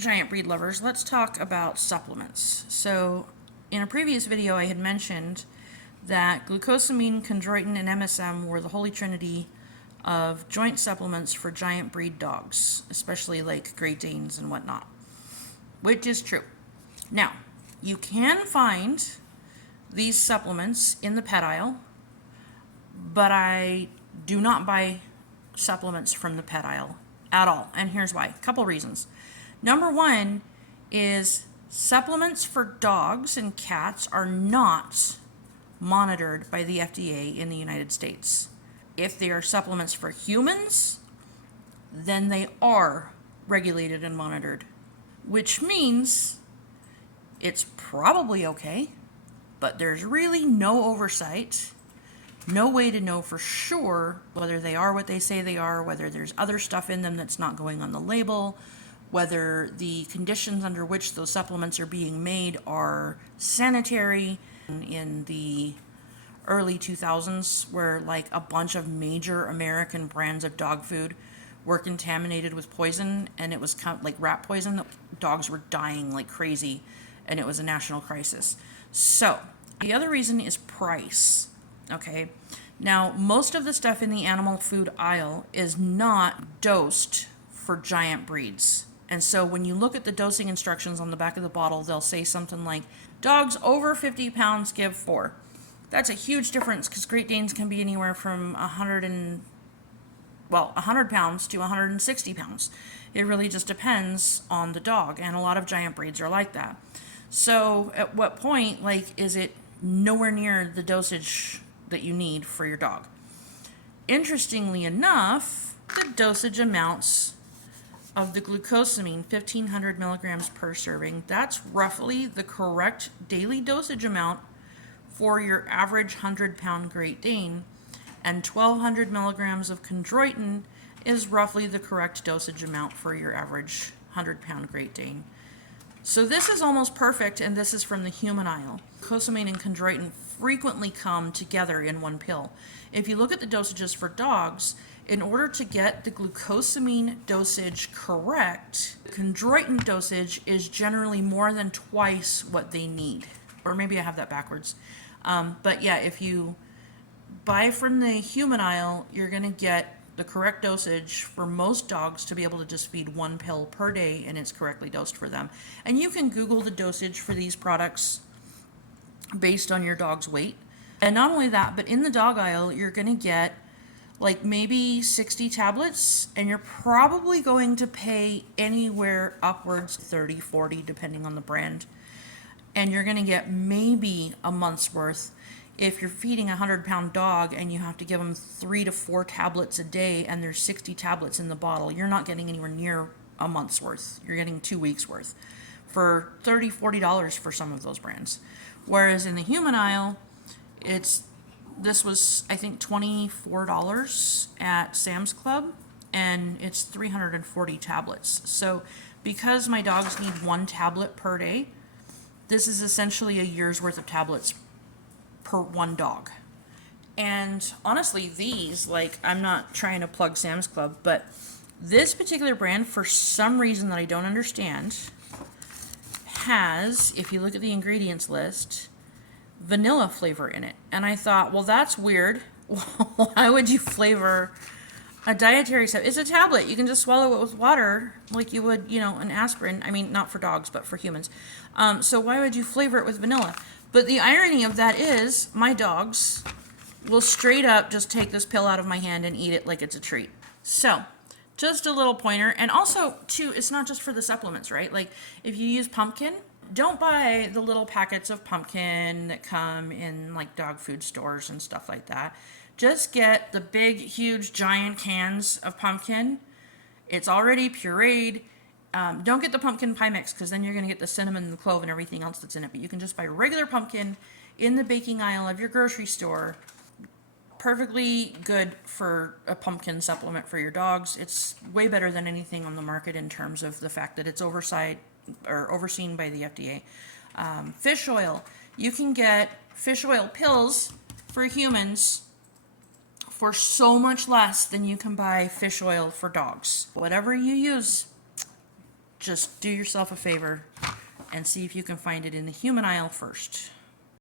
giant breed lovers, let's talk about supplements. So, in a previous video, I had mentioned that glucosamine, chondroitin, and MSM were the holy trinity of joint supplements for giant breed dogs, especially like Great Danes and whatnot, which is true. Now, you can find these supplements in the pet aisle, but I do not buy supplements from the pet aisle at all. And here's why. A couple reasons. Number one is supplements for dogs and cats are not monitored by the FDA in the United States. If they are supplements for humans, then they are regulated and monitored, which means it's probably okay, but there's really no oversight, no way to know for sure whether they are what they say they are, whether there's other stuff in them that's not going on the label, whether the conditions under which those supplements are being made are sanitary. In the early 2000s, where like a bunch of major American brands of dog food were contaminated with poison, and it was kind of like rat poison, dogs were dying like crazy, and it was a national crisis. So the other reason is price. Okay, now most of the stuff in the animal food aisle is not dosed for giant breeds. And so when you look at the dosing instructions on the back of the bottle, they'll say something like, dogs over 50 pounds give 4. That's a huge difference because Great Danes can be anywhere from 100 pounds to 160 pounds. It really just depends on the dog, and a lot of giant breeds are like that. So at what point, like, is it nowhere near the dosage that you need for your dog? Interestingly enough, the dosage amounts of the glucosamine, 1,500 milligrams per serving, that's roughly the correct daily dosage amount for your average 100-pound Great Dane, and 1,200 milligrams of chondroitin is roughly the correct dosage amount for your average 100-pound Great Dane. So this is almost perfect, and this is from the human aisle. Glucosamine and chondroitin frequently come together in one pill. If you look at the dosages for dogs, in order to get the glucosamine dosage correct, chondroitin dosage is generally more than twice what they need. Or maybe I have that backwards. But yeah, if you buy from the human aisle, you're going to get the correct dosage for most dogs to be able to just feed one pill per day, and it's correctly dosed for them. And you can Google the dosage for these products based on your dog's weight. And not only that, but in the dog aisle, you're going to get like maybe 60 tablets, and you're probably going to pay anywhere upwards 30, 40, depending on the brand. And you're going to get maybe a month's worth. If you're feeding a 100-pound dog and you have to give them 3 to 4 tablets a day, and there's 60 tablets in the bottle, you're not getting anywhere near a month's worth. You're getting 2 weeks worth for $30, $40 for some of those brands. Whereas in the human aisle, this was, I think, $24 at Sam's Club, and it's 340 tablets. So because my dogs need 1 tablet per day, this is essentially a year's worth of tablets per one dog. And honestly, these, like, I'm not trying to plug Sam's Club, but this particular brand, for some reason that I don't understand, has, if you look at the ingredients list, vanilla flavor in it. And I thought, well, that's weird. Why would you flavor a dietary stuff? It's a tablet. You can just swallow it with water like you would, an aspirin. I mean, not for dogs, but for humans. So why would you flavor it with vanilla? But the irony of that is my dogs will straight up just take this pill out of my hand and eat it like it's a treat. So just a little pointer. And also, too, it's not just for the supplements, right? Like if you use pumpkin, don't buy the little packets of pumpkin that come in like dog food stores and stuff like that. Just get the big, huge, giant cans of pumpkin. It's already pureed. Don't get the pumpkin pie mix, because then you're going to get the cinnamon and the clove and everything else that's in it. But you can just buy regular pumpkin in the baking aisle of your grocery store. Perfectly good for a pumpkin supplement for your dogs. It's way better than anything on the market in terms of the fact that it's overseen by the FDA. Fish oil. You can get fish oil pills for humans for so much less than you can buy fish oil for dogs. Whatever you use, just do yourself a favor and see if you can find it in the human aisle first.